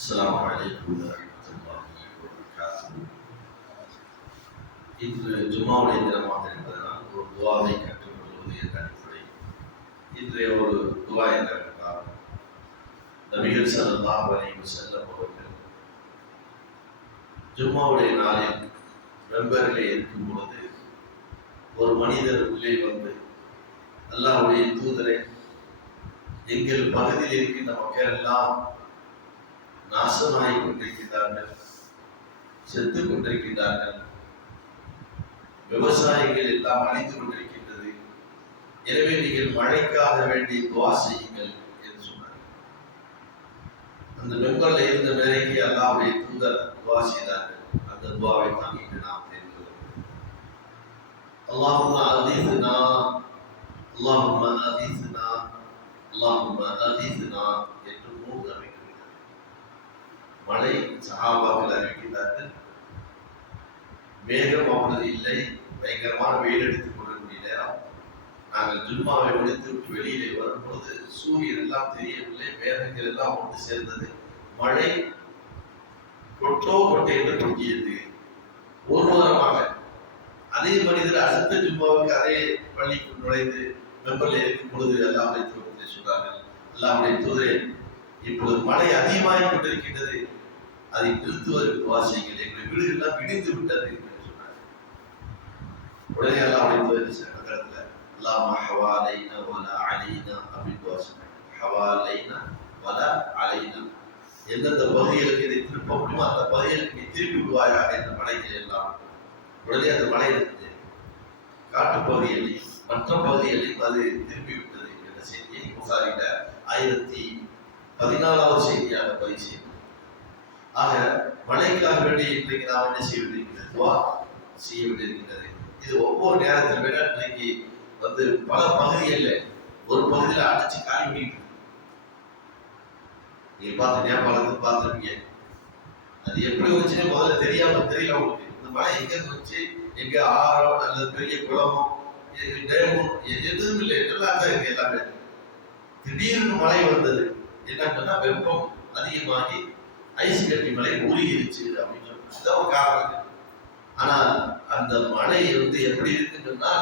السلام عليكم ورحمة الله وبركاته. இன்று ஜும்மாவுடைய தினமாக இருப்பதனால் ஒரு துவாவை கற்றுக்கொள்வது என்ற அடிப்படை இன்றைய ஒரு துவா என்னவென்றால், நபிகள் ஸல்லல்லாஹு அலைஹி வஸல்லம் அவர்கள் ஜும்மாவுடைய நாளில் மெம்பரிலே இருக்கும் பொழுது ஒரு மனிதர் உள்ளே வந்து, அல்லாஹ்வுடைய தூதரே, எங்கள் பகுதியில் இருக்கின்ற மக்கள் எல்லாம் நாசமாகிக் கொண்டிருக்கிறார்கள், செத்துக் கொண்டிருக்கிறார்கள், விவசாயிகள் எல்லாம் அழிந்து கொண்டிருக்கின்றது, எனவே நீங்கள் மழைக்காக வேண்டி துவா செய்யுங்கள் என்று சொன்னார். அந்த மெம்பர்ல இருந்த வேலைக்கு அல்லாஹ்வுடைய தூதர் துவா செய்தார்கள். அந்த துவாவை தான் இன்று நாம் தெரிந்துள்ளோம். அல்லாஹும்ம அகீத்னா, அல்லாஹும்ம அகீத்னா, அல்லாஹும்ம அகீத்னா என்று 3 அமைக்கிறார். மழை சஹாபாக்கள் அறிவிக்கிறார்கள். மேகம் அப்பொழுது இல்லை, பயங்கரமான வெயில் அடித்துக் கொள்ளக்கூடிய நேரம். நாங்கள் ஜும்மாவை முடித்து விட்டு வெளியிலே வரும்பொழுது சூரியன் எல்லாம் தெரியவில்லை, மேகங்கள் எல்லாம் ஒன்று சேர்ந்தது, மழை கொட்டை என்று கொட்டியது. ஒரு வாரமாக அதே மனிதர் அடுத்த ஜும்மாவுக்கு அதே பள்ளிக்கு நுழைந்து மெம்பரில் இருக்கும் பொழுது அல்லாஹ்வுடைய தூதரை சொன்னார்கள், அல்லாஹ்வுடைய தூதரே, இப்பொழுது மழை அதிகமாகிக் கொண்டிருக்கின்றது, அதை நிறுத்துவதற்கு துவா செய்யுங்கள், எங்கள் வீடு எல்லாம் இடிந்து விட்டது என்று சொன்னார். உடனே அல்லாஹ்வுடைய தூதர் சொன்ன நேரத்தில் அல்லாஹ்ம ஹவாலைனா வலா அலைனா அப்படின்னு துவா சொன்னார். ஹவாலைனா வலா அலைனா, எந்தெந்த பகுதிகளுக்கு இதை திருப்ப முடியுமோ அந்த பகுதிகளுக்கு நீ திருப்பி விடுவாயாக என்ற மலைகள் எல்லாம். உடனே அந்த மலை இருந்தது, காட்டு பகுதிகளில் மற்ற பகுதிகளில் அது திருப்பி விட்டது என்ற செய்தியை புகாரில 1014வது செய்தியாக பதிவு செய்யும். ஆக மழைக்காக வேண்டி இன்றைக்கு நாம் என்ன செய்ய வேண்டியிருக்கிறது? துவா செய்ய வேண்டியிருக்கிறது. இது ஒவ்வொரு நேரத்தில் விட இன்றைக்கு வந்து பல பகுதிகளில் ஒரு பகுதியில் அடைச்சு காலி பண்ணிட்டு நீங்க பார்த்து நேபாளத்துக்கு பார்த்துருப்பீங்க. அது எப்படி வந்துச்சுன்னு முதல்ல தெரியல உங்களுக்கு. இந்த மழை எங்க வந்துச்சு, எங்க ஆறோ அல்லது பெரிய குளமோ டேமோ எதுவும் இல்லை, எல்லாம் தான் இருக்கு எல்லாமே. திடீர்னு மழை வந்தது, என்னன்னு சொன்னா வெப்பம் அதிகமாகி ஐஸ் கட்டி மலை உருகிருச்சு அப்படின்னு சொன்னா ஒரு காரணம். ஆனால் அந்த மழை வந்து எப்படி இருக்குன்னா,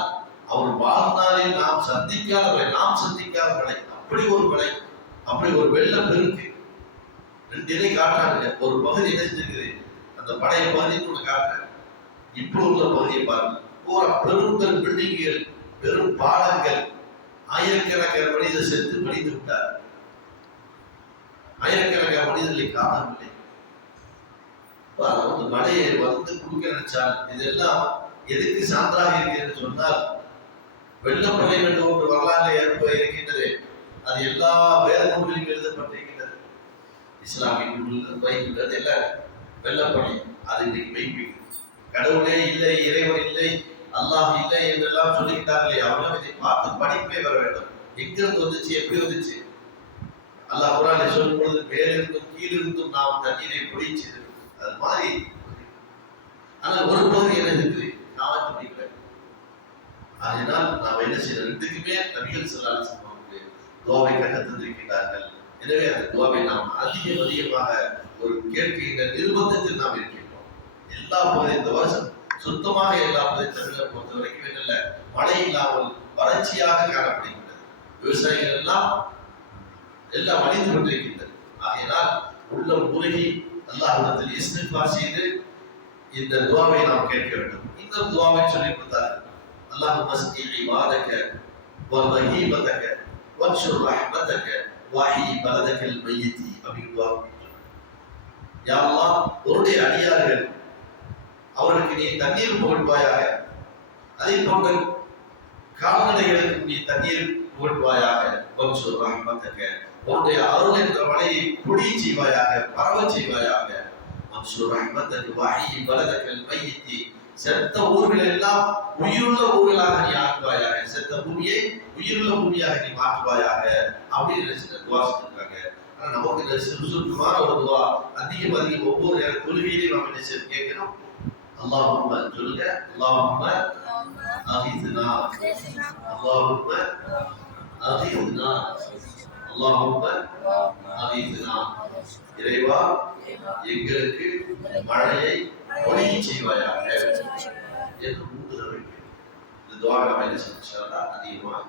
அவர் வாழ்நாளில் நாம் சந்திக்காத மழை, அப்படி ஒரு மழை, அப்படி ஒரு வெள்ளம் பெருக்கு. 2 இதை காட்டுறாங்க. ஒரு பகுதி என்ன செஞ்சிருக்குது, அந்த பழைய பகுதியை கூட காட்டுறாங்க. இப்போ உள்ள பகுதியை பாருங்க, பூரா பெரும் பில்டிங்குகள், பெரும் பாலங்கள், ஆயிரக்கணக்கான மனிதர் செத்து படித்து விட்டார், ஆயிரக்கணக்கான மனிதர்களை காணவில்லை. மழையை வந்து கொடுக்க நினைச்சால் இதெல்லாம் எதுக்கு சான்றாக இருக்கிறது சொன்னால், வெள்ளப்படை என்ற ஒரு வரலாறு இருக்கின்றது. அது எல்லா வேத நூல்களிலும் எழுதப்பட்டிருக்கின்றது. இஸ்லாமிய நூல்கள் பைபிள் எல்லாம் வெள்ளப்படை அது இன்னைக்கு மெய்ப்பிக்கும். கடவுளே இல்லை, இறைவன் இல்லை, அல்லாஹ் இல்லை என்றெல்லாம் சொல்லிக்கிட்டார்களே, அவர்களும் இதை பார்த்து படிப்பே வர வேண்டும். எங்கிருந்து வந்துச்சு, எப்படி வந்துச்சு? அல்லாஹ் குர்ஆனில் சொல்லும் பொழுது மேலிருந்தும் கீழிருந்தும் நாம் தண்ணீரை பொழிச்சு, அது மாதிரி. ஆனால் ஒரு பகுதி என்ன இருக்குது, காவல் முடியல. அதனால் நாம் என்ன செய்யணும், 2க்குமே நபிகள் ஸல்லல்லாஹு அலைஹி வஸல்லம் துஆவை கற்றுத் தந்திருக்கிறார்கள். எனவே அந்த துஆவை நாம் அதிகமாக ஒரு கேட்கின்ற நிர்பந்தத்தில் நாம் இருக்கின்றோம். எல்லா பகுதியும் இந்த வருஷம் சுத்தமாக எல்லா பகுதியும் தமிழை பொறுத்த வரைக்கும் என்னல்ல, மழை இல்லாமல் வறட்சியாக காணப்படுகின்றது. விவசாயிகள் எல்லாம் அழிந்து கொண்டிருக்கின்றது. ஆகையினால் உள்ளம் உருகி அல்லாஹ்விடத்தில் இஸ்திக்ஃபார் செய்து இந்த துஆவை நாம் கேட்க வேண்டும். இந்த துஆவை சொல்லி கொடுத்தார்கள். அல்லாஹும்ம ஸ்கி இபாதக வ ரஹீபதக வன்ஷுர் ரஹ்மதக வஹி பலதகல் மையதி அப்படி துஆ. யா அல்லாஹ், உன்னுடைய அடியார்கள் அவர்களுக்கு நீ தண்ணீர் புகழ்வாயாக, அதே போன்று கால்நடைகளுக்கு நீ தண்ணீர் புகழ்வாயாக, வன்ஷுர் ரஹ்மதக, உன்னுடைய அருள் என்ற மழையை பொழிய செய்வாயாக, பரவ செய்வாயாக, மன்சூர் ரஹ்மத்தக வஹி பலதகல் மையத்தி, செத்த ஊர்கள் எல்லாம் உயிருள்ள ஊர்களாக நீ ஆக்குவாயாக, செத்த பூமியை உயிருள்ள பூமியாக நீ மாற்றுவாயாக அப்படின்னு துவா செஞ்சிருக்காங்க. ஆனா நமக்கு இந்த சுருக்கமான ஒரு துவா அதிகம் ஒவ்வொரு நேரம் தொழுகையிலையும் நம்ம என்ன கேட்கணும். அல்லாஹும்ம சொல்லுங்க, அல்லாஹும்ம அகீத்னா, அல்லாஹும்ம அகீத்னா, அல்லாஹும்ம அகீத்னா, இறைவா எங்களுக்கு மழையை பொழிய செய்வாயாக என்று 3 தடவை இந்த துஆவை இன்ஷா அல்லாஹ் அதிகமாக